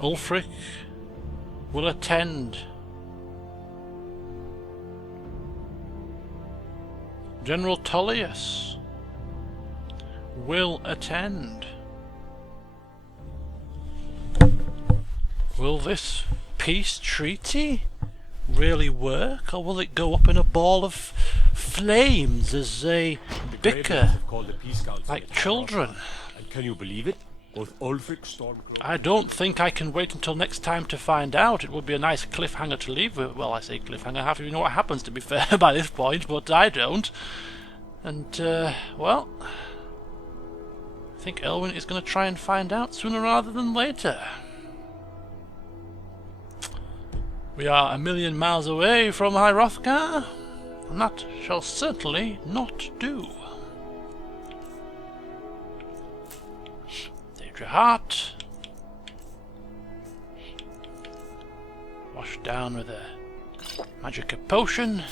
Ulfric will attend. General Tullius will attend. Will this peace treaty really work, or will it go up in a ball of flames as they bicker like children? And can you believe it? Both Ulfric, Stormcloak... I don't think I can wait until next time to find out. It would be a nice cliffhanger to leave with. Well, I say cliffhanger, half of you know what happens, to be fair, by this point, but I don't. And, well, I think Elwyn is going to try and find out sooner rather than later. We are 1,000,000 miles away from Hrothgar, and that shall certainly not do. Save your heart. Wash down with a magic potion.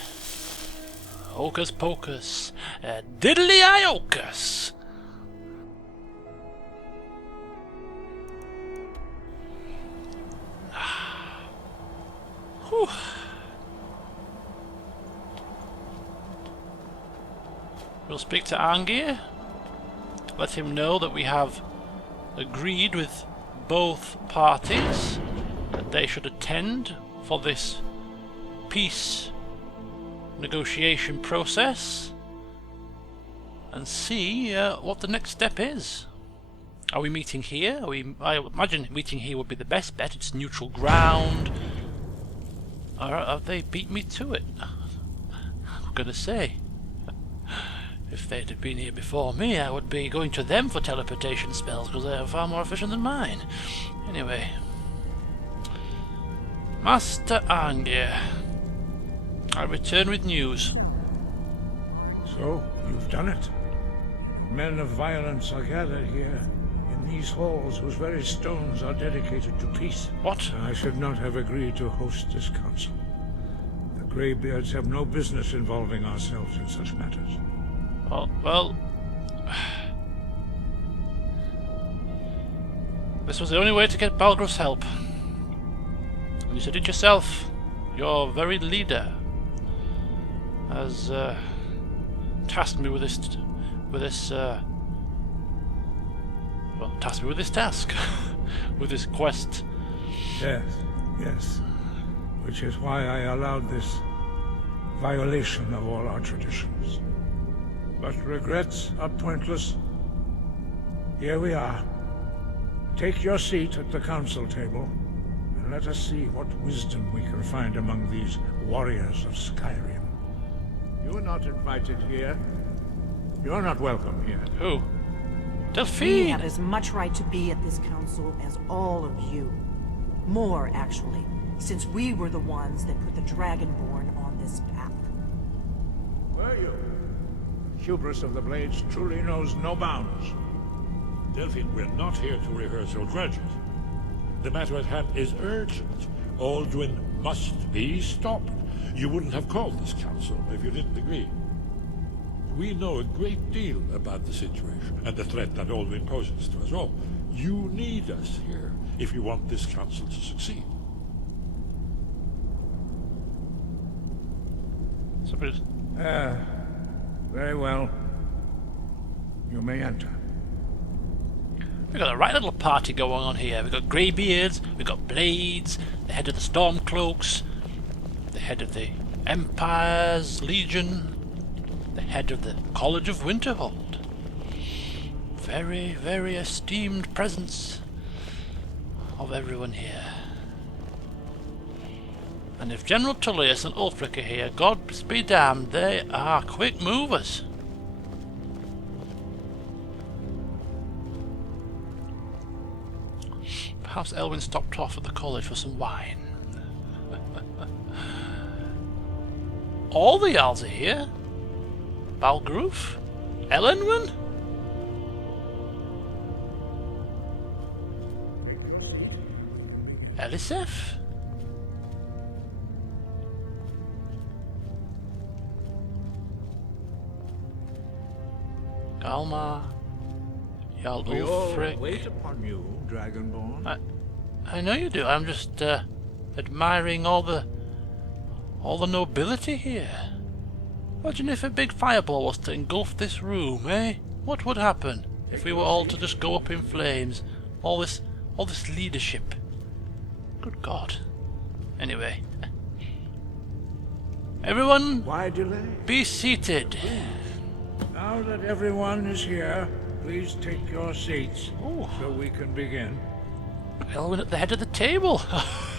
Hocus pocus. Diddly-iokus. Whew. We'll speak to Angir, let him know that we have agreed with both parties that they should attend for this peace negotiation process, and see what the next step is. Are we meeting here? I imagine meeting here would be the best bet. It's neutral ground. Or have they beat me to it? I'm gonna say, if they'd have been here before me, I would be going to them for teleportation spells, because they are far more efficient than mine. Anyway, Master Angir, I return with news. So, you've done it. Men of violence are gathered here, in these halls whose very stones are dedicated to peace. What? I should not have agreed to host this council. The Greybeards have no business involving ourselves in such matters. Well, this was the only way to get Balgruuf's help. And you said it yourself. Your very leader has tasked me with this tasked me with this task, with this quest. Yes, yes. Which is why I allowed this violation of all our traditions. But regrets are pointless. Here we are. Take your seat at the council table, and let us see what wisdom we can find among these warriors of Skyrim. You're not invited here. You're not welcome here. Who? We Delphine! have as much right to be at this council as all of you. More, actually, since we were the ones that put the Dragonborn on this path. Were you? Hubris of the Blades truly knows no bounds. Delphine, we're not here to rehearse your grudges. The matter at hand is urgent. Alduin must be stopped. You wouldn't have called this council if you didn't agree. We know a great deal about the situation and the threat that Alduin poses to us all. You need us here if you want this council to succeed. Very well. You may enter. We've got a right little party going on here. We've got Greybeards, we've got Blades, the head of the Stormcloaks, the head of the Empire's Legion, the head of the College of Winterhold. Very, very esteemed presence of everyone here. And if General Tullius and Ulfric are here, God be damned, they are quick movers. Perhaps Elwyn stopped off at the college for some wine. All the Jarls are here. Balgruuf? Elenwen? Elisef? Galmar? Jarl We all Ulfric? wait upon you, Dragonborn. I know you do. I'm just admiring all the nobility here. Imagine if a big fireball was to engulf this room, eh? What would happen if we were all to just go up in flames? All this leadership. Good God. Anyway. Everyone, Why delay? be seated. Now that everyone is here, please take your seats so we can begin. Elwyn at the head of the table.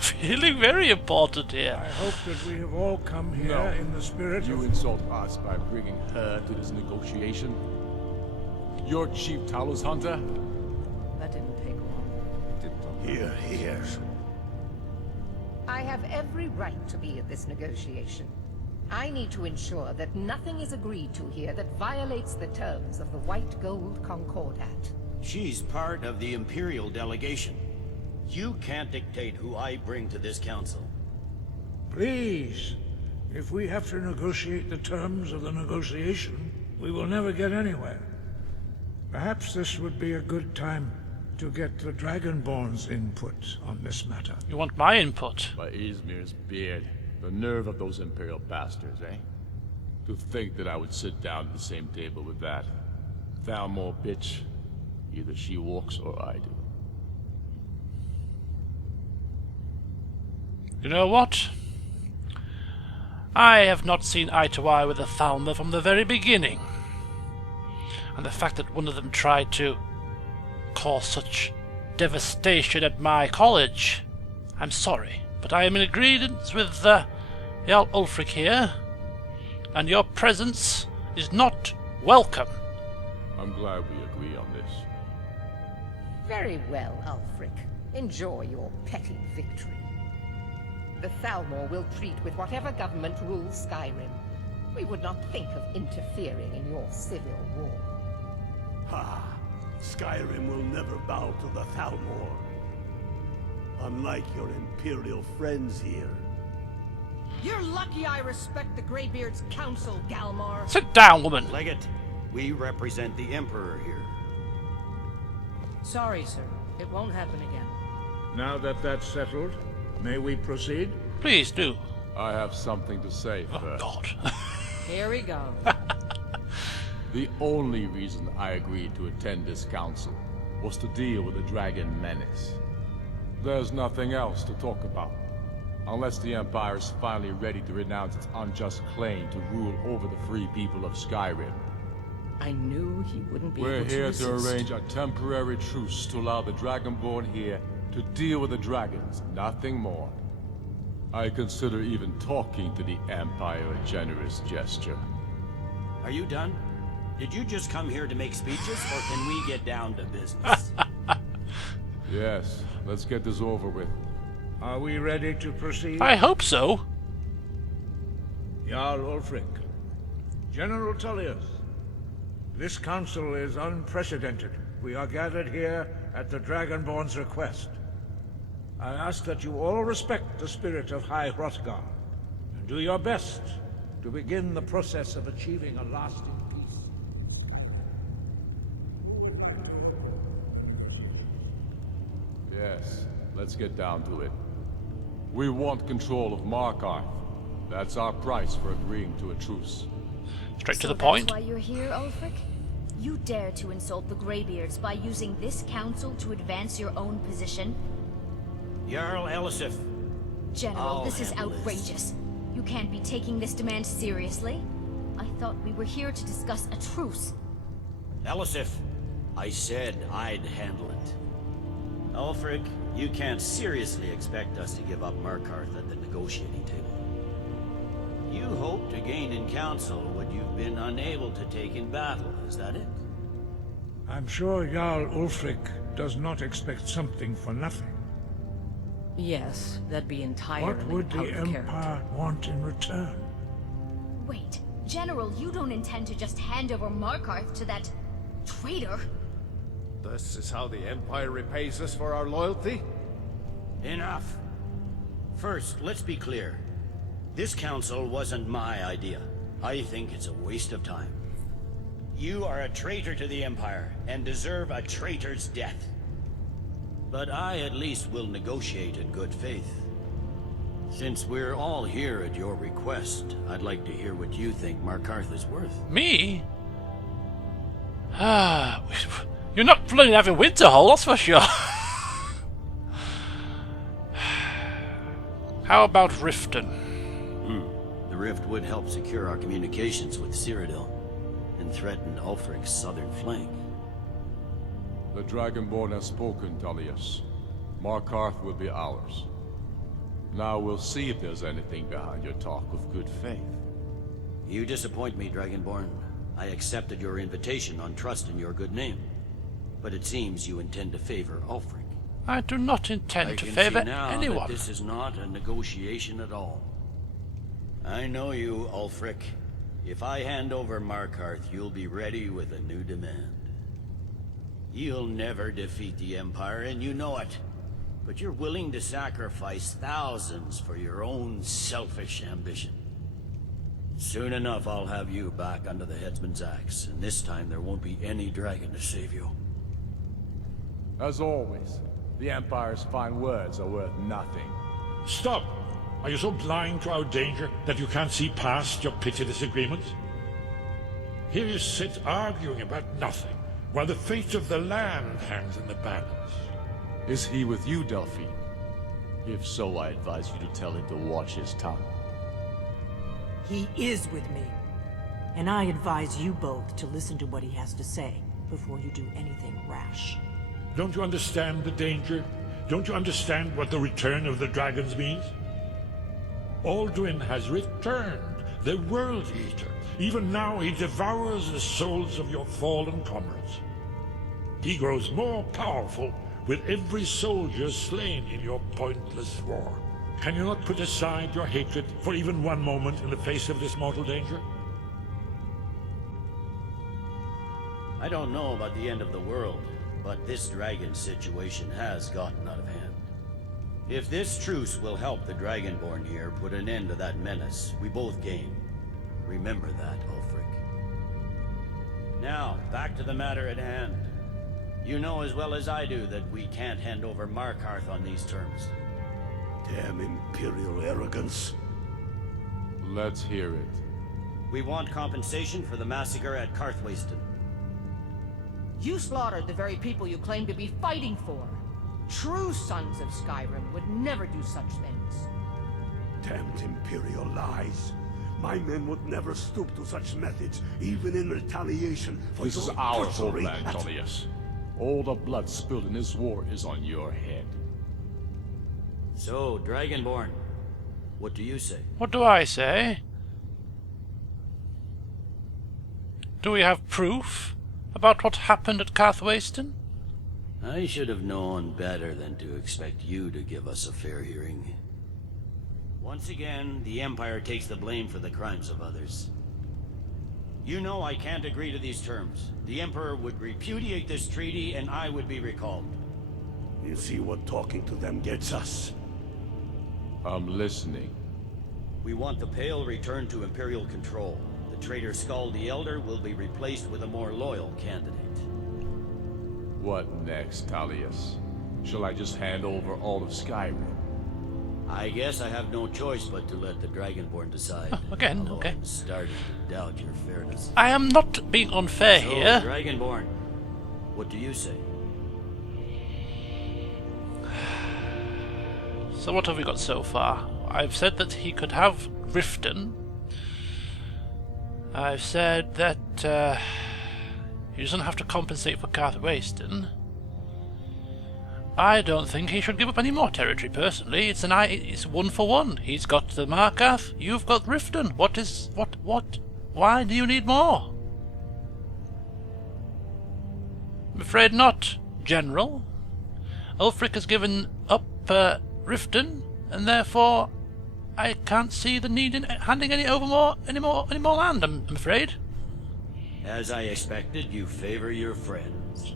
Feeling very important here. I hope that we have all come here No. in the spirit You of... insult us by bringing her to this negotiation? You're Chief Talos Hunter? That didn't take long. Here. I have every right to be at this negotiation. I need to ensure that nothing is agreed to here that violates the terms of the White Gold Concordat. She's part of the Imperial delegation. You can't dictate who I bring to this council. Please, if we have to negotiate the terms of the negotiation, we will never get anywhere. Perhaps this would be a good time to get the Dragonborn's input on this matter. You want my input? By Izmir's beard. The nerve of those Imperial bastards, eh? To think that I would sit down at the same table with that Thalmor bitch. Either she walks or I do. You know what? I have not seen eye to eye with the Thalmor from the very beginning. And the fact that one of them tried to cause such devastation at my college, I'm sorry, but I am in agreement with Jarl Ulfric here, and your presence is not welcome. I'm glad we agree on this. Very well, Ulfric. Enjoy your petty victory. The Thalmor will treat with whatever government rules Skyrim. We would not think of interfering in your civil war. Ha! Skyrim will never bow to the Thalmor. Unlike your Imperial friends here. You're lucky I respect the Greybeard's counsel, Galmar. Sit down, woman. Legate, we represent the Emperor here. Sorry, sir. It won't happen again. Now that that's settled, may we proceed? Please do. I have something to say Oh, first. God. Here we go. The only reason I agreed to attend this council was to deal with the dragon menace. There's nothing else to talk about. Unless the Empire is finally ready to renounce its unjust claim to rule over the free people of Skyrim. I knew he wouldn't be We're able to here resist. to arrange a temporary truce to allow the Dragonborn here to deal with the dragons, nothing more. I consider even talking to the Empire a generous gesture. Are you done? Did you just come here to make speeches, or can we get down to business? Yes, let's get this over with. Are we ready to proceed? I hope so. Jarl Ulfric, General Tullius, this council is unprecedented. We are gathered here at the Dragonborn's request. I ask that you all respect the spirit of High Hrothgar, and do your best to begin the process of achieving a lasting peace. Yes, let's get down to it. We want control of Markarth. That's our price for agreeing to a truce. Straight to So the point. that's why you're here, Ulfric? You dare to insult the Greybeards by using this council to advance your own position? Jarl Elisif, General, I'll this is handle this. outrageous. You can't be taking this demand seriously. I thought we were here to discuss a truce. Elisif, I said I'd handle it. Ulfric, you can't seriously expect us to give up Markarth at the negotiating table. You hope to gain in council what you've been unable to take in battle, is that it? I'm sure Jarl Ulfric does not expect something for nothing. Yes, that'd be entirely What would the out of character. Empire want in return? Wait, General, you don't intend to just hand over Markarth to that traitor? This is how the Empire repays us for our loyalty? Enough. First, let's be clear. This council wasn't my idea. I think it's a waste of time. You are a traitor to the Empire, and deserve a traitor's death. But I at least will negotiate in good faith. Since we're all here at your request, I'd like to hear what you think Markarth is worth. Me? You're not bloody having Winterhold, that's for sure. How about Riften? The rift would help secure our communications with Cyrodiil and threaten Ulfric's southern flank. The Dragonborn has spoken, Tullius. Markarth will be ours. Now we'll see if there's anything behind your talk of good faith. You disappoint me, Dragonborn. I accepted your invitation on trust in your good name. But it seems you intend to favor Ulfric. I do not intend to favor I can see now anyone. that this is not a negotiation at all. I know you, Ulfric. If I hand over Markarth, you'll be ready with a new demand. You'll never defeat the Empire, and you know it. But you're willing to sacrifice thousands for your own selfish ambition. Soon enough, I'll have you back under the headsman's axe, and this time there won't be any dragon to save you. As always, the Empire's fine words are worth nothing. Stop! Are you so blind to our danger that you can't see past your petty disagreements? Here you sit arguing about nothing, while the fate of the land hangs in the balance. Is he with you, Delphine? If so, I advise you to tell him to watch his tongue. He is with me. And I advise you both to listen to what he has to say before you do anything rash. Don't you understand the danger? Don't you understand what the return of the dragons means? Alduin has returned, the World Eater. Even now he devours the souls of your fallen comrades. He grows more powerful with every soldier slain in your pointless war. Can you not put aside your hatred for even one moment in the face of this mortal danger? I don't know about the end of the world, but this dragon situation has gotten out of hand. If this truce will help the Dragonborn here put an end to that menace, we both gain. Remember that, Ulfric. Now, back to the matter at hand. You know as well as I do that we can't hand over Markarth on these terms. Damn Imperial arrogance. Let's hear it. We want compensation for the massacre at Karthwasten. You slaughtered the very people you claim to be fighting for. True sons of Skyrim would never do such things. Damned Imperial lies. My men would never stoop to such methods, even in retaliation for This is your our butchery homeland, at- Tullius. All the blood spilled in this war is on your head. So, Dragonborn, what do you say? What do I say? Do we have proof about what happened at Karthwasten? I should have known better than to expect you to give us a fair hearing. Once again, the Empire takes the blame for the crimes of others. You know I can't agree to these terms. The Emperor would repudiate this treaty and I would be recalled. You see what talking to them gets us? I'm listening. We want the Pale returned to Imperial control. The traitor Skull the Elder will be replaced with a more loyal candidate. What next, Tullius? Shall I just hand over all of Skyrim? I guess I have no choice but to let the Dragonborn decide. Again, although okay. I'm starting to doubt your fairness. I am not being unfair So, here. Dragonborn, what do you say? So what have we got so far? I've said that he could have Riften. I've said that he doesn't have to compensate for Karthwasten. I don't think he should give up any more territory, personally. It's 1 for 1. He's got the Markarth, you've got Riften. What? Why do you need more? I'm afraid not, General. Ulfric has given up Riften, and therefore I can't see the need in handing any more land, I'm afraid. As I expected, you favor your friends.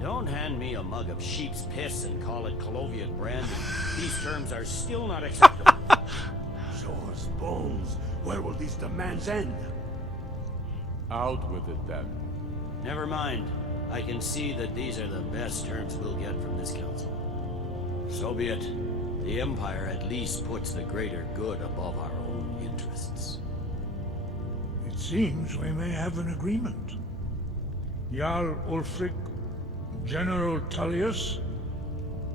Don't hand me a mug of sheep's piss and call it Colovian brandy. These terms are still not acceptable. Show us bones. Where will these demands end? Out with it, then. Never mind. I can see that these are the best terms we'll get from this council. So be it. The Empire at least puts the greater good above our own interests. It seems we may have an agreement. Jarl Ulfric, General Tullius,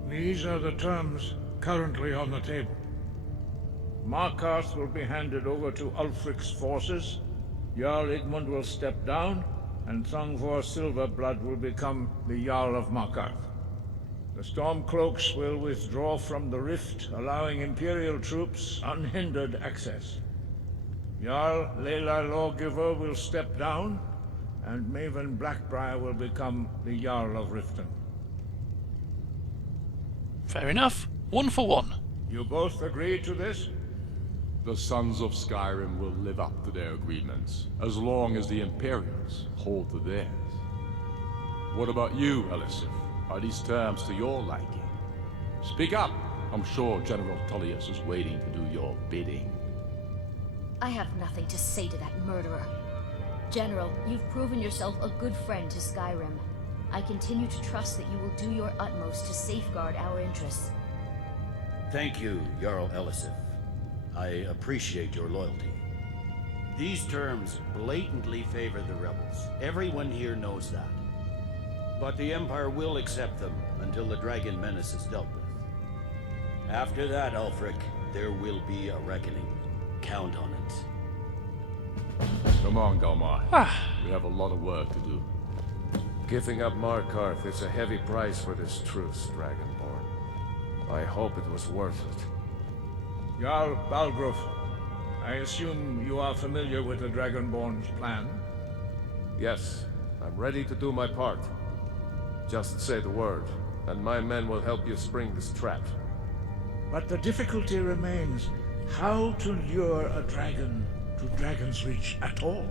these are the terms currently on the table. Markarth will be handed over to Ulfric's forces, Jarl Igmund will step down, and Thongvor Silverblood will become the Jarl of Markarth. The Stormcloaks will withdraw from the rift, allowing Imperial troops unhindered access. Jarl Leila Lawgiver will step down, and Maven Blackbriar will become the Jarl of Riften. Fair enough. 1 for 1. You both agree to this? The Sons of Skyrim will live up to their agreements, as long as the Imperials hold to theirs. What about you, Elisif? Are these terms to your liking? Speak up! I'm sure General Tullius is waiting to do your bidding. I have nothing to say to that murderer. General, you've proven yourself a good friend to Skyrim. I continue to trust that you will do your utmost to safeguard our interests. Thank you, Jarl Elisif. I appreciate your loyalty. These terms blatantly favor the rebels. Everyone here knows that. But the Empire will accept them until the Dragon Menace is dealt with. After that, Ulfric, there will be a reckoning. Count on it. Come on, Galmar. We have a lot of work to do. Giving up Markarth is a heavy price for this truce, Dragonborn. I hope it was worth it. Jarl Balgruuf, I assume you are familiar with the Dragonborn's plan? Yes, I'm ready to do my part. Just say the word, and my men will help you spring this trap. But the difficulty remains how to lure a dragon to Dragon's Reach at all.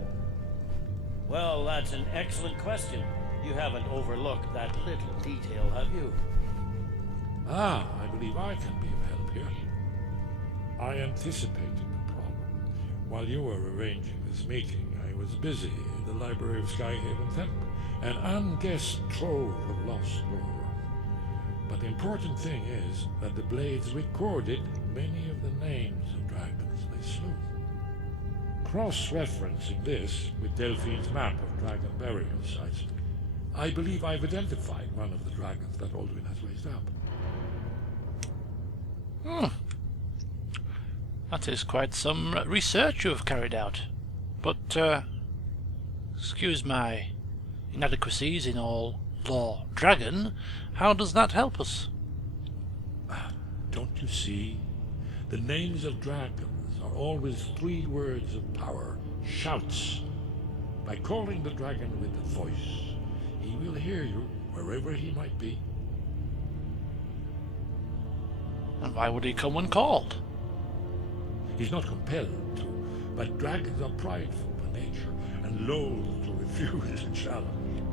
Well, that's an excellent question. You haven't overlooked that little detail, have you? Ah, I believe I can be of help here. I anticipated the problem. While you were arranging this meeting, I was busy in the library of Skyhaven Temple, an unguessed trove of lost lore. But the important thing is that the blades recorded many of the names of dragons they slew. Cross-referencing this with Delphine's map of dragon burial sites, I believe I've identified one of the dragons that Alduin has raised up. That is quite some research you have carried out. But, excuse my inadequacies in all lore dragon, how does that help us? Don't you see? The names of dragons are always 3 words of power, shouts. By calling the dragon with a voice, he will hear you wherever he might be. And why would he come when called? He's not compelled to, but dragons are prideful by nature and loath to refuse a challenge.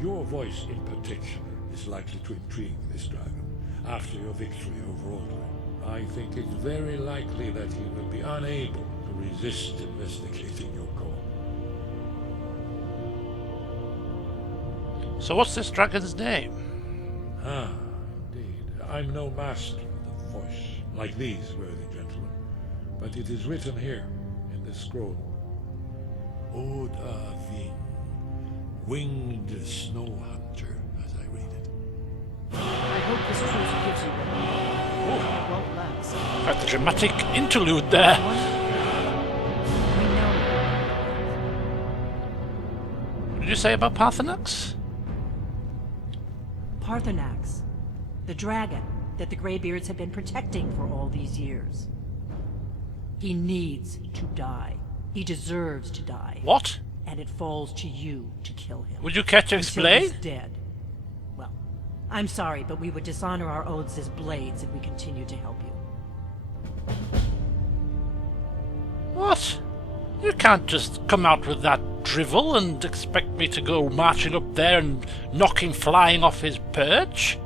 Your voice in particular is likely to intrigue this dragon after your victory over Alduin. I think it's very likely that he will be unable to resist investigating your call. So what's this dragon's name? Ah, indeed. I'm no master of the voice, like these worthy gentlemen, but it is written here in this scroll. Od Avin, winged snow hunter, as I read it. I hope this truce gives you one. It won't last. Quite the dramatic interlude there. We know. What did you say about Parthenax? Parthenax, the dragon that the Greybeards have been protecting for all these years. He needs to die. He deserves to die. What? And it falls to you to kill him. Would you care to Until explain? he's dead. Well, I'm sorry, but we would dishonor our oaths as blades if we continue to help you. What? You can't just come out with that drivel and expect me to go marching up there and knock him flying off his perch?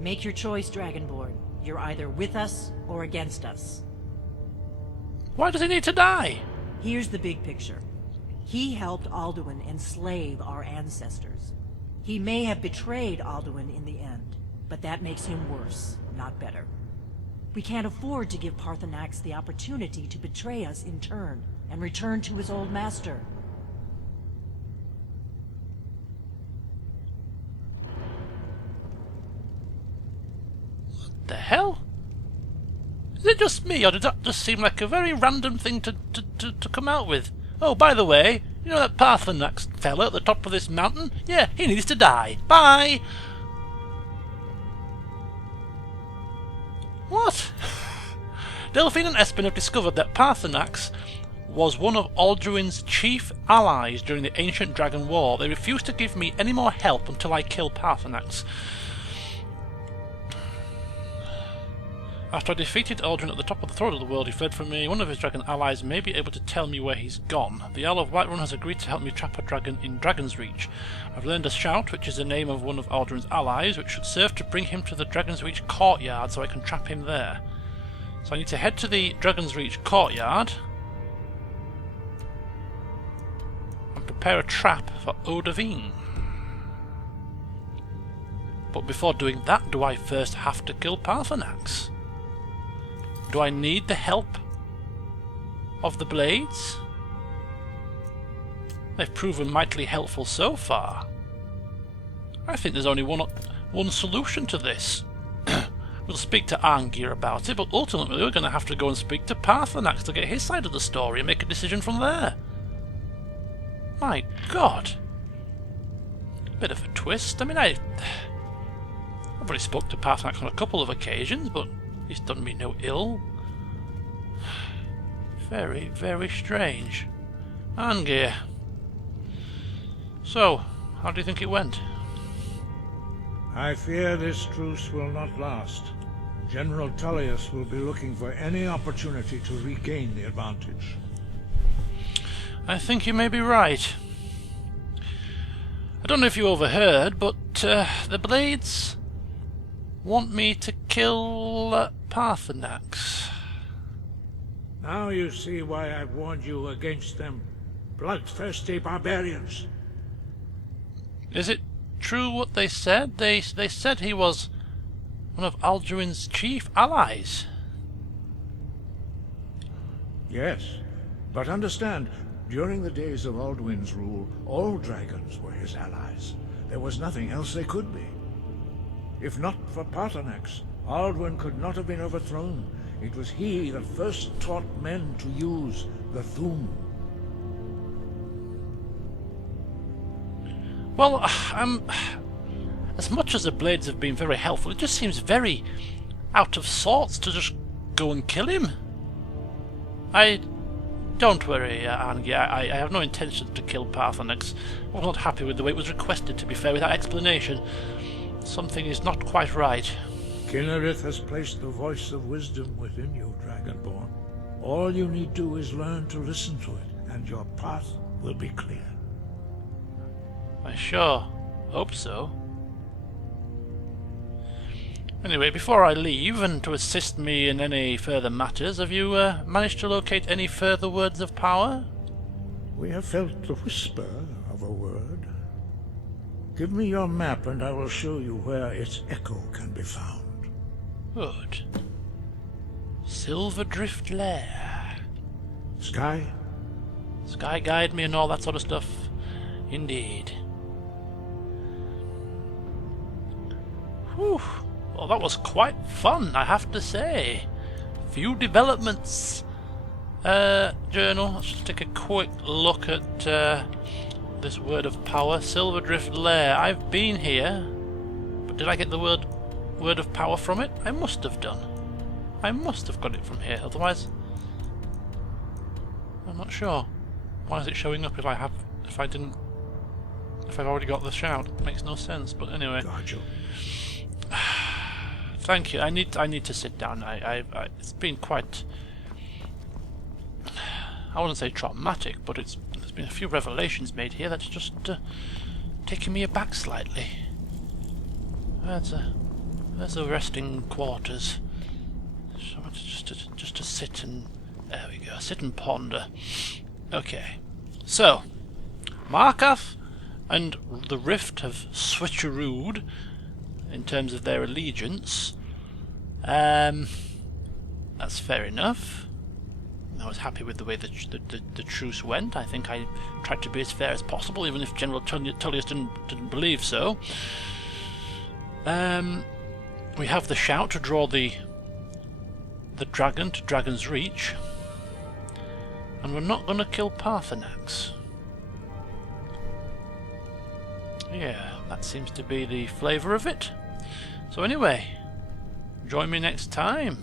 Make your choice, Dragonborn. You're either with us or against us. Why does he need to die? Here's the big picture. He helped Alduin enslave our ancestors. He may have betrayed Alduin in the end, but that makes him worse, not better. We can't afford to give Paarthurnax the opportunity to betray us in turn, and return to his old master. The hell? Is it just me, or did that just seem like a very random thing to come out with? Oh, by the way, you know that Paarthurnax fella at the top of this mountain? Yeah, he needs to die. Bye! What? Delphine and Espen have discovered that Paarthurnax was one of Alduin's chief allies during the Ancient Dragon War. They refuse to give me any more help until I kill Paarthurnax. After I defeated Alduin at the top of the throne of the world, he fled from me. One of his dragon allies may be able to tell me where he's gone. The Earl of Whiterun has agreed to help me trap a dragon in Dragon's Reach. I've learned a shout, which is the name of one of Alduin's allies, which should serve to bring him to the Dragon's Reach courtyard so I can trap him there. So I need to head to the Dragon's Reach courtyard and prepare a trap for Odahviing. But before doing that, do I first have to kill Paarthurnax? Do I need the help of the blades? They've proven mightily helpful so far. I think there's only one solution to this. We'll speak to Arngir about it, but ultimately we're going to have to go and speak to Paarthurnax to get his side of the story and make a decision from there. My God. Bit of a twist. I mean, I've already spoke to Paarthurnax on a couple of occasions, but he's done me no ill. Very, very strange. Arngir. So, how do you think it went? I fear this truce will not last. General Tullius will be looking for any opportunity to regain the advantage. I think you may be right. I don't know if you overheard, but the Blades want me to kill Paarthurnax. Now you see why I've warned you against them bloodthirsty barbarians. Is it true what they said? They said he was one of Alduin's chief allies. Yes, but understand, during the days of Alduin's rule, all dragons were his allies. There was nothing else they could be. If not for Paarthurnax, Alduin could not have been overthrown. It was he that first taught men to use the Thu'um. Well, as much as the Blades have been very helpful, it just seems very out of sorts to just go and kill him. Don't worry, Arngir, I have no intention to kill Paarthurnax. I was not happy with the way it was requested, to be fair, without explanation. Something is not quite right. Kynareth has placed the voice of wisdom within you, Dragonborn. All you need do is learn to listen to it, and your path will be clear. I sure hope so. Anyway, before I leave, and to assist me in any further matters, have you managed to locate any further words of power? We have felt the whisper of a word. Give me your map and I will show you where its echo can be found. Good. Silverdrift Lair. Sky? Sky guide me and all that sort of stuff. Indeed. Whew. Well, that was quite fun, I have to say. Few developments. Journal. Let's just take a quick look at this word of power. Silverdrift Lair. I've been here, but did I get the word of power from it? I must have done. I must have got it from here. Otherwise, I'm not sure. Why is it showing up if I've already got the shout? It makes no sense. But anyway. Gotcha. Thank you. I need to sit down. It's been quite, I wouldn't say traumatic, but there's been a few revelations made here that's just taking me aback slightly. There's the resting quarters. So just to sit and There we go. Sit and ponder. Okay. So, Markarth and the Rift have switcherooed in terms of their allegiance. That's fair enough. I was happy with the way the truce went. I think I tried to be as fair as possible, even if General Tullius didn't believe so. We have the shout to draw the dragon to Dragon's Reach, and we're not going to kill Paarthurnax. Yeah, that seems to be the flavour of it. So anyway, join me next time.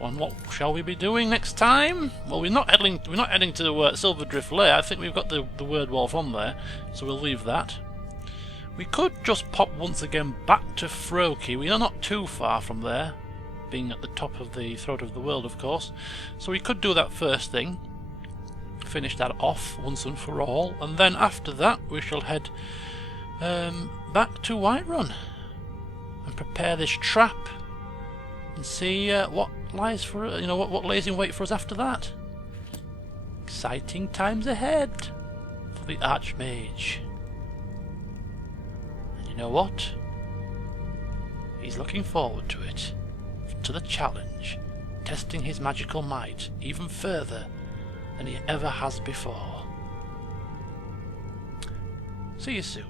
And what shall we be doing next time? Well, we're not heading to Silverdrift Lair. I think we've got the word wolf on there, so we'll leave that. We could just pop once again back to Froki. We are not too far from there, being at the top of the throat of the world, of course. So we could do that first thing, finish that off once and for all, and then after that we shall head back to Whiterun and prepare this trap and see what lies for what lays in wait for us after that. Exciting times ahead for the Archmage. And you know what? He's looking forward to it, to the challenge, testing his magical might even further than he ever has before. See you soon.